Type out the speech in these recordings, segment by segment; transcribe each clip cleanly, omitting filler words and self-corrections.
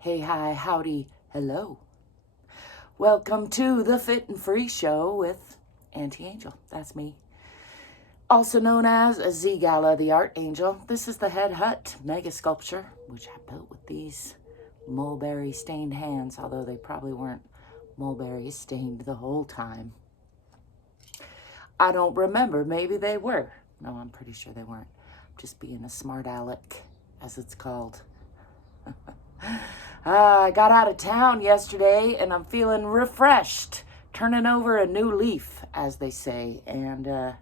Hey, hi, howdy, hello. Welcome to the Fit and Free Show with Auntie Angel. That's me. Also known as ZGALA, the Art Angel. This is the Head Hutt Mega-Sculpture, which I built with these mulberry stained hands, although they probably weren't mulberry stained the whole time. I don't remember. Maybe they were. No, I'm pretty sure they weren't. I'm just being a smart aleck, as it's called. I got out of town yesterday and I'm feeling refreshed, turning over a new leaf, as they say, and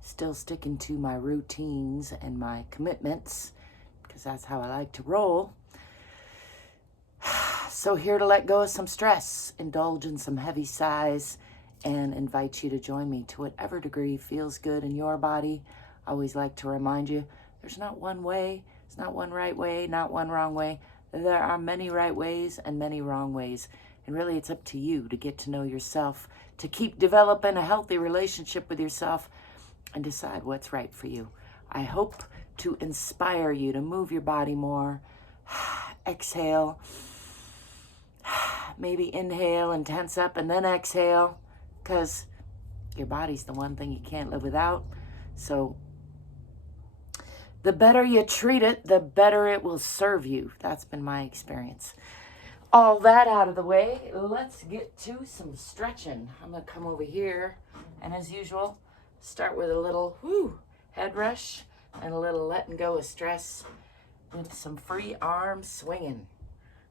still sticking to my routines and my commitments because that's how I like to roll. So here to let go of some stress, indulge in some heavy sighs, and invite you to join me to whatever degree feels good in your body. I always like to remind you, there's not one way, it's not one right way, not one wrong way. There are many right ways and many wrong ways. And really it's up to you to get to know yourself, to keep developing a healthy relationship with yourself and decide what's right for you. I hope to inspire you to move your body more. Exhale. Maybe inhale and tense up and then exhale, because your body's the one thing you can't live without. So the better you treat it, the better it will serve you. That's been my experience. All that out of the way, let's get to some stretching. I'm going to come over here and, as usual, start with a little head rush and a little letting go of stress with some free arm swinging.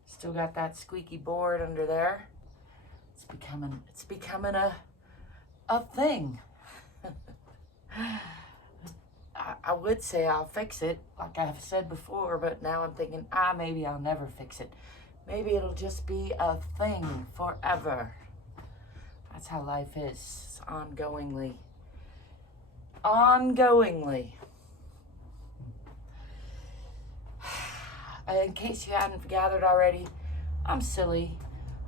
Still got that squeaky board under there. It's becoming a thing. I would say I'll fix it, like I've said before, but now I'm thinking, maybe I'll never fix it. Maybe it'll just be a thing forever. That's how life is. It's ongoingly. In case you hadn't gathered already, I'm silly.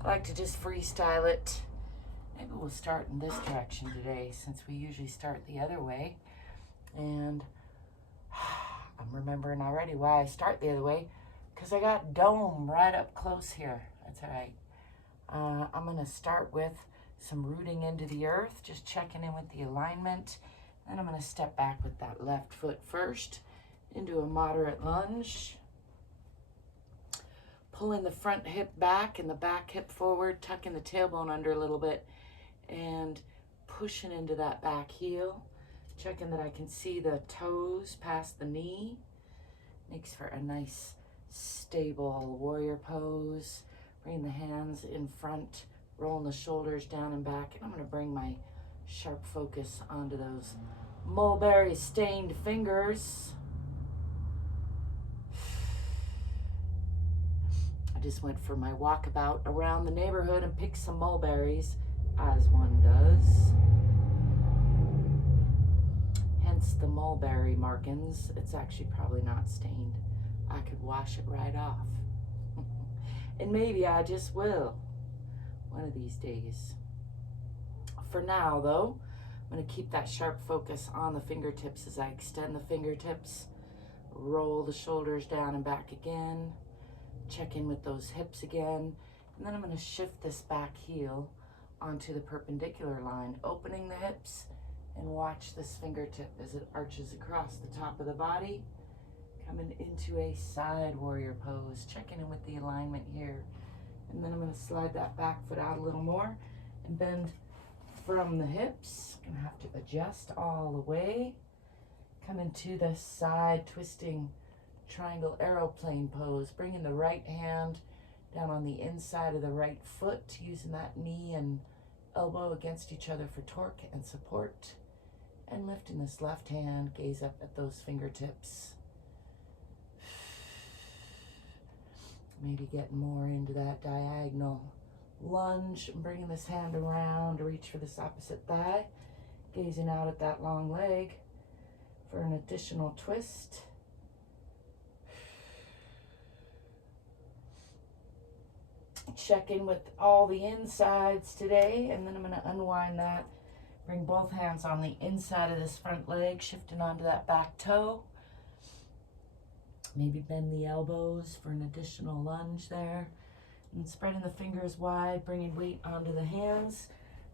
I like to just freestyle it. Maybe we'll start in this direction today, since we usually start the other way. And I'm remembering already why I start the other way, because I got dome right up close here. That's all right. I'm going to start with some rooting into the earth, just checking in with the alignment. Then I'm going to step back with that left foot first into a moderate lunge. Pulling the front hip back and the back hip forward, tucking the tailbone under a little bit, and pushing into that back heel. Checking that I can see the toes past the knee. Makes for a nice, stable warrior pose. Bring the hands in front, rolling the shoulders down and back. And I'm going to bring my sharp focus onto those mulberry stained fingers. I just went for my walkabout around the neighborhood and picked some mulberries, as one does. Hence the mulberry markings. It's actually probably not stained. I could wash it right off. And maybe I just will one of these days. For now, though, I'm going to keep that sharp focus on the fingertips as I extend the fingertips, roll the shoulders down and back again, check in with those hips again, and then I'm going to shift this back heel onto the perpendicular line, opening the hips, and watch this fingertip as it arches across the top of the body, coming into a side warrior pose, checking in with the alignment here. And then I'm going to slide that back foot out a little more and bend from the hips. Gonna have to adjust all the way. Come into the side twisting triangle aeroplane pose, bringing the right hand down on the inside of the right foot, using that knee and elbow against each other for torque and support. And lifting this left hand, gaze up at those fingertips. Maybe getting more into that diagonal lunge, bringing this hand around to reach for this opposite thigh, gazing out at that long leg for an additional twist. Check in with all the insides today, and then I'm going to unwind that. Bring both hands on the inside of this front leg, shifting onto that back toe. Maybe bend the elbows for an additional lunge there. And spreading the fingers wide, bringing weight onto the hands,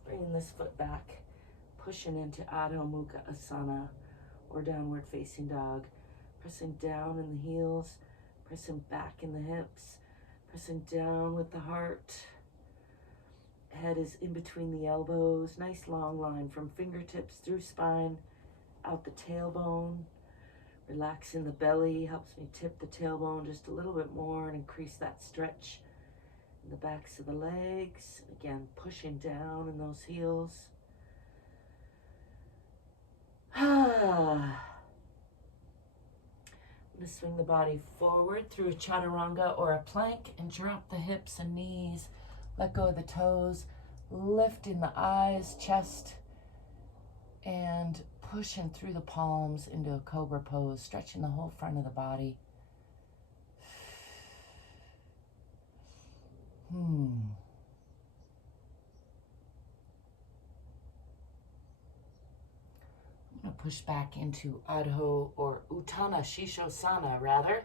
bringing this foot back, pushing into Adho Mukha Asana or downward facing dog. Pressing down in the heels, pressing back in the hips, pressing down with the heart. Head is in between the elbows. Nice long line from fingertips through spine, out the tailbone. Relaxing the belly helps me tip the tailbone just a little bit more and increase that stretch in the backs of the legs. Again, pushing down in those heels. I'm going to swing the body forward through a chaturanga or a plank and drop the hips and knees. Let go of the toes, lifting the eyes, chest, and pushing through the palms into a cobra pose, stretching the whole front of the body. I'm going to push back into Adho or Uttana Shishosana, rather.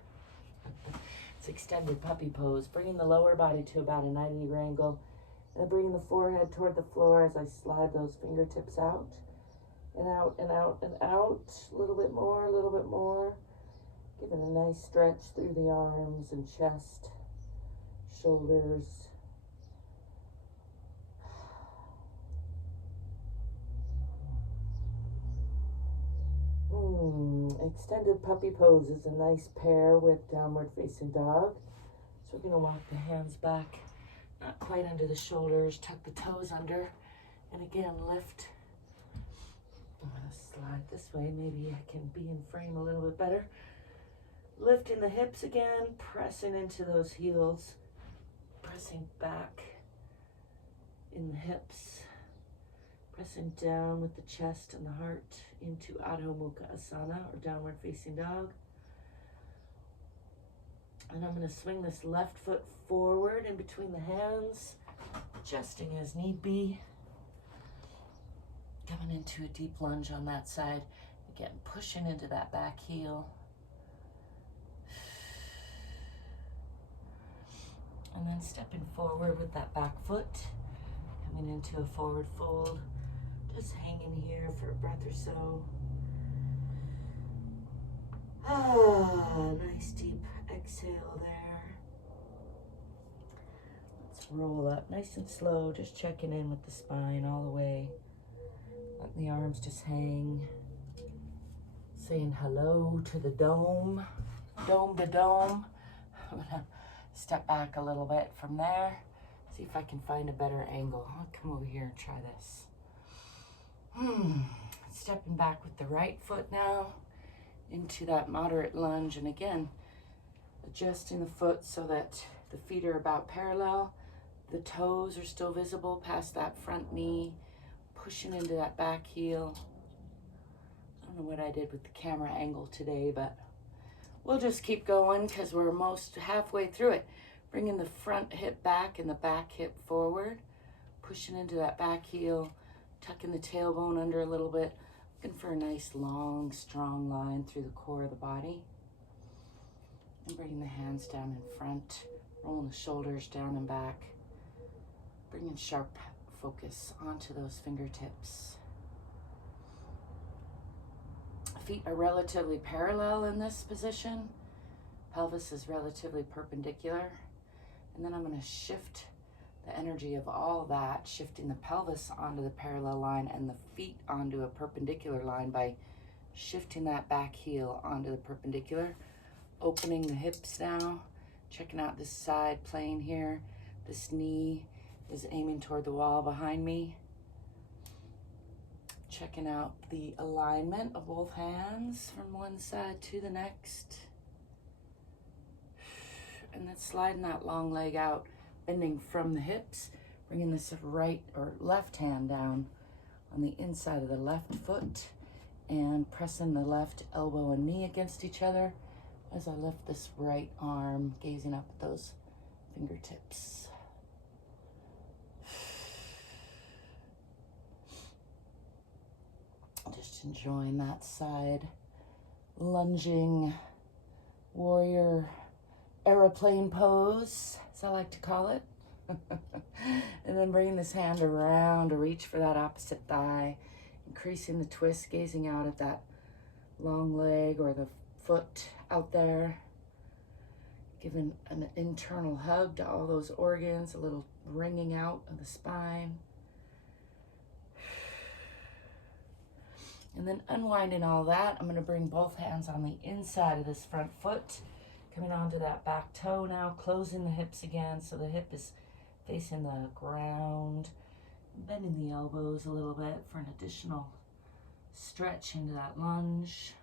It's extended puppy pose, bringing the lower body to about a 90-degree angle, and bringing the forehead toward the floor as I slide those fingertips out, and out, and out, and out. A little bit more, a little bit more. Giving a nice stretch through the arms and chest, shoulders. Extended puppy pose is a nice pair with downward facing dog. So we're going to walk the hands back, not quite under the shoulders, tuck the toes under, and again lift. I'm going to slide this way, maybe I can be in frame a little bit better. Lifting the hips again, pressing into those heels, pressing back in the hips. Pressing down with the chest and the heart into Adho Mukha Asana or downward facing dog. And I'm going to swing this left foot forward in between the hands, adjusting as need be. Coming into a deep lunge on that side. Again, pushing into that back heel. And then stepping forward with that back foot. Coming into a forward fold. Just hanging here for a breath or so. Nice deep exhale there. Let's roll up nice and slow, just checking in with the spine all the way. Letting the arms just hang. Saying hello to the dome. Dome to dome. I'm gonna step back a little bit from there. See if I can find a better angle. I'll come over here and try this. Stepping back with the right foot now into that moderate lunge, and again adjusting the foot so that the feet are about parallel. The toes are still visible past that front knee, pushing into that back heel. I don't know what I did with the camera angle today, but we'll just keep going because we're almost halfway through it. Bringing the front hip back and the back hip forward, pushing into that back heel, tucking the tailbone under a little bit, looking for a nice long, strong line through the core of the body. And bringing the hands down in front, rolling the shoulders down and back, bringing sharp focus onto those fingertips. Feet are relatively parallel in this position. Pelvis is relatively perpendicular. And then I'm going to shift the energy of all that, shifting the pelvis onto the parallel line and the feet onto a perpendicular line by shifting that back heel onto the perpendicular, opening the hips now, checking out this side plane here. This knee is aiming toward the wall behind me. Checking out the alignment of both hands from one side to the next. And then sliding that long leg out, bending from the hips, bringing this right or left hand down on the inside of the left foot and pressing the left elbow and knee against each other as I lift this right arm, gazing up at those fingertips. Just enjoying that side lunging warrior aeroplane pose, as I like to call it. And then bringing this hand around to reach for that opposite thigh, increasing the twist, gazing out at that long leg or the foot out there, giving an internal hug to all those organs, a little wringing out of the spine. And then unwinding all that, I'm going to bring both hands on the inside of this front foot, coming onto that back toe now, closing the hips again so the hip is facing the ground, bending the elbows a little bit for an additional stretch into that lunge.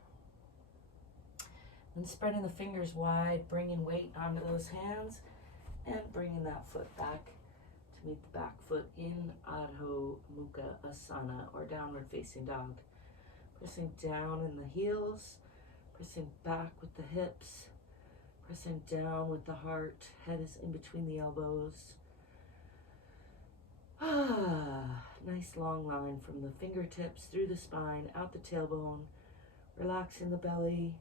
And spreading the fingers wide, bringing weight onto those hands, and bringing that foot back to meet the back foot in Adho Mukha Asana, or downward facing dog. Pressing down in the heels, pressing back with the hips, pressing down with the heart. Head is in between the elbows. Nice long line from the fingertips through the spine, out the tailbone, relaxing the belly.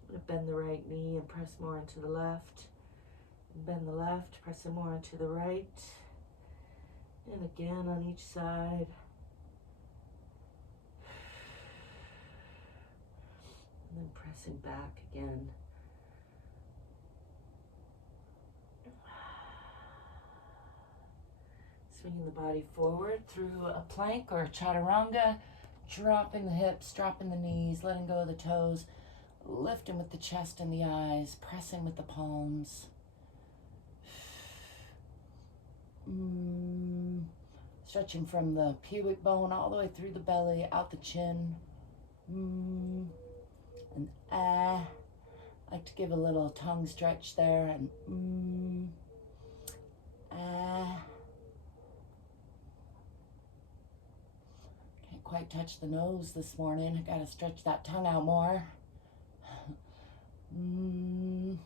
I'm going to bend the right knee and press more into the left. And bend the left, pressing more into the right. And again on each side. And then pressing back again. Swinging the body forward through a plank or a chaturanga, dropping the hips, dropping the knees, letting go of the toes, lifting with the chest and the eyes, pressing with the palms. Stretching from the pubic bone all the way through the belly, out the chin. And I like to give a little tongue stretch there, and Can't quite touch the nose this morning. I gotta stretch that tongue out more. I'm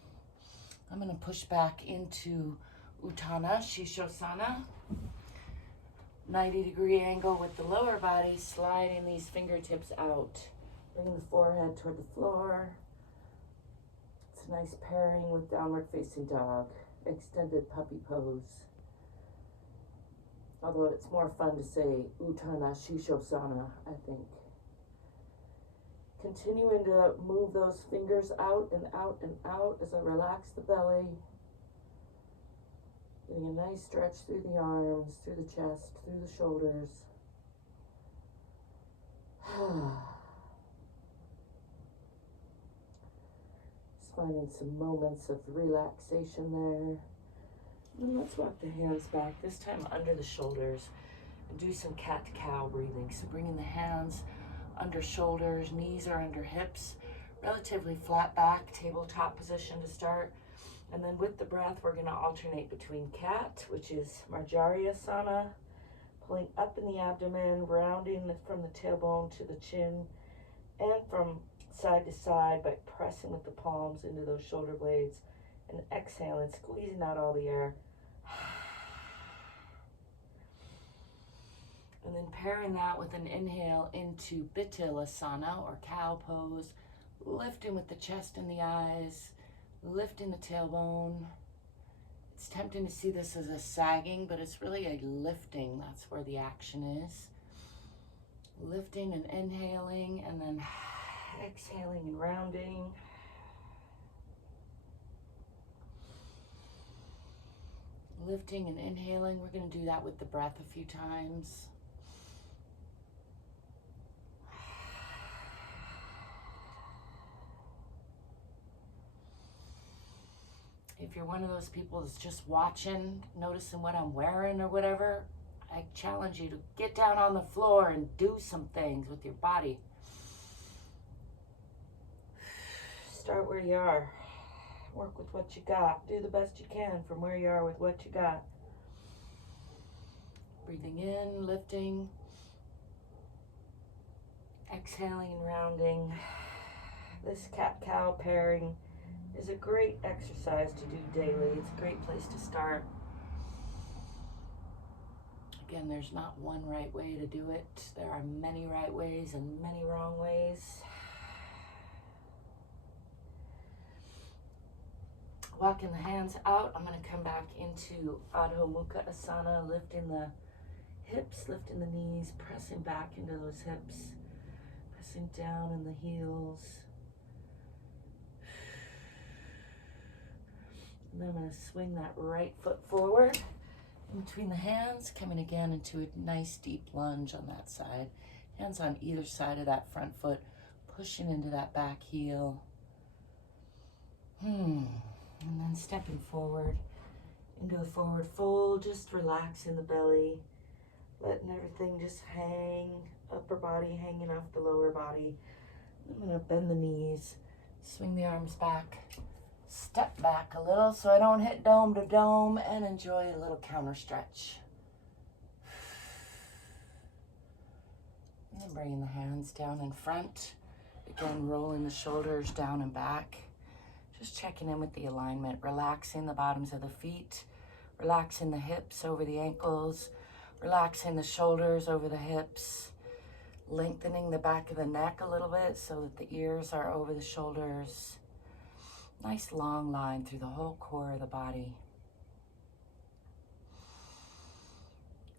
gonna push back into Uttanasana Shishosana. 90-degree angle with the lower body, sliding these fingertips out. Bringing the forehead toward the floor. It's a nice pairing with downward facing dog. Extended puppy pose. Although it's more fun to say Uttanasana Shishosana, I think. Continuing to move those fingers out and out and out as I relax the belly. Getting a nice stretch through the arms, through the chest, through the shoulders. Just finding some moments of relaxation there. And let's walk the hands back, this time under the shoulders, and do some cat-cow breathing. So bringing the hands under shoulders, knees are under hips, relatively flat back, tabletop position to start. And then with the breath, we're going to alternate between cat, which is Marjarasana, pulling up in the abdomen, rounding from the tailbone to the chin, and from side to side by pressing with the palms into those shoulder blades, and exhaling, squeezing out all the air. And then pairing that with an inhale into Bittilasana, or cow pose, lifting with the chest and the eyes, lifting the tailbone. It's tempting to see this as a sagging, but it's really a lifting. That's where the action is. Lifting and inhaling, and then exhaling and rounding. Lifting and inhaling. We're going to do that with the breath a few times. If you're one of those people that's just watching, noticing what I'm wearing or whatever, I challenge you to get down on the floor and do some things with your body. Start where you are. Work with what you got. Do the best you can from where you are with what you got. Breathing in, lifting. Exhaling and rounding. This cat-cow pairing is a great exercise to do daily. It's a great place to start. Again, there's not one right way to do it. There are many right ways and many wrong ways. Walking the hands out, I'm going to come back into Adho Mukha Asana, lifting the hips, lifting the knees, pressing back into those hips, pressing down in the heels. And then I'm going to swing that right foot forward in between the hands, coming again into a nice deep lunge on that side. Hands on either side of that front foot, pushing into that back heel. And then stepping forward into a forward fold, just relaxing the belly, letting everything just hang, upper body hanging off the lower body. I'm gonna bend the knees, swing the arms back, step back a little so I don't hit dome to dome, and enjoy a little counter stretch. And then bringing the hands down in front, again rolling the shoulders down and back. Just checking in with the alignment, relaxing the bottoms of the feet, relaxing the hips over the ankles, relaxing the shoulders over the hips, lengthening the back of the neck a little bit so that the ears are over the shoulders. Nice long line through the whole core of the body.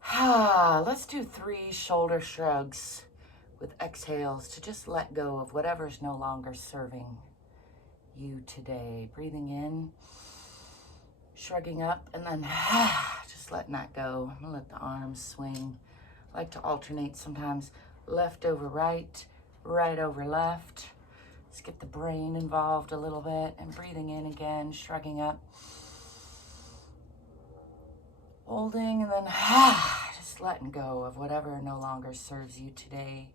Let's do 3 shoulder shrugs with exhales to just let go of whatever's no longer serving you today. Breathing in, shrugging up, and then just letting that go. I'm gonna let the arms swing. I like to alternate sometimes left over right, right over left. Let's get the brain involved a little bit, and breathing in again, shrugging up, holding, and then just letting go of whatever no longer serves you today.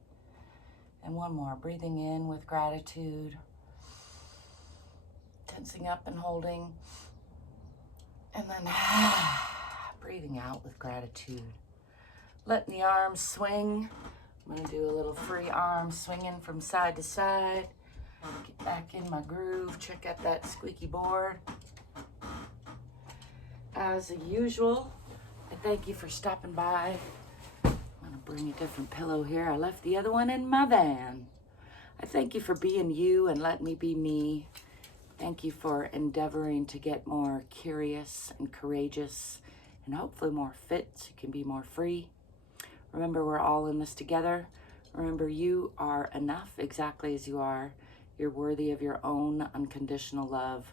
And one more, breathing in with gratitude, tensing up and holding, and then breathing out with gratitude. Letting the arms swing. I'm going to do a little free arm swinging from side to side. Get back in my groove, check out that squeaky board. As usual, I thank you for stopping by. I'm going to bring a different pillow here. I left the other one in my van. I thank you for being you and letting me be me. Thank you for endeavoring to get more curious and courageous and hopefully more fit so you can be more free. Remember, we're all in this together. Remember, you are enough exactly as you are. You're worthy of your own unconditional love,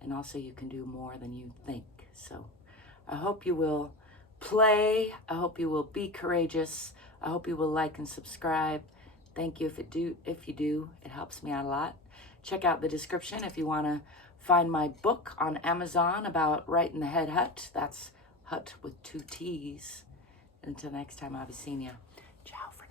and also you can do more than you think. So I hope you will play. I hope you will be courageous. I hope you will like and subscribe. Thank you if you do. It helps me out a lot. Check out the description if you want to find my book on Amazon about writing the Head Hutt. That's Hutt with 2 T's. Until next time, I'll be seeing you. Ciao for